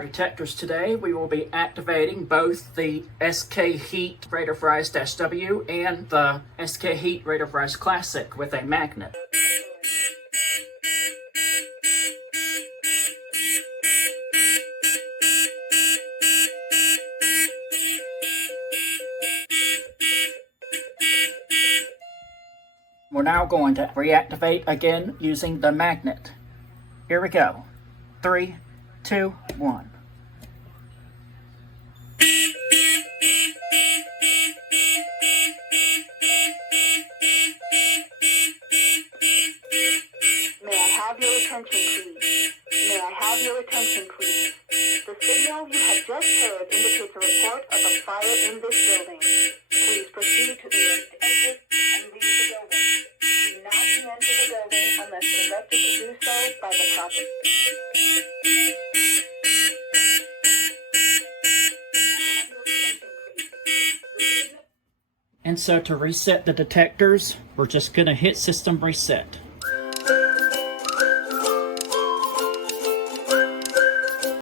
our detectors today, we will be activating both the SK Heat Rate of Rise-W and the SK Heat Rate of Rise Classic with a magnet. We're now going to reactivate again using the magnet. Here we go. 3, 2, 1. May I have your attention, please? May I have your attention, please? The signal you have just heard indicates a report of a fire in this building. Please proceed to the next exit and leave the building. Do not re-enter the building unless directed to do so by the proper... And so to reset the detectors, we're just going to hit system reset.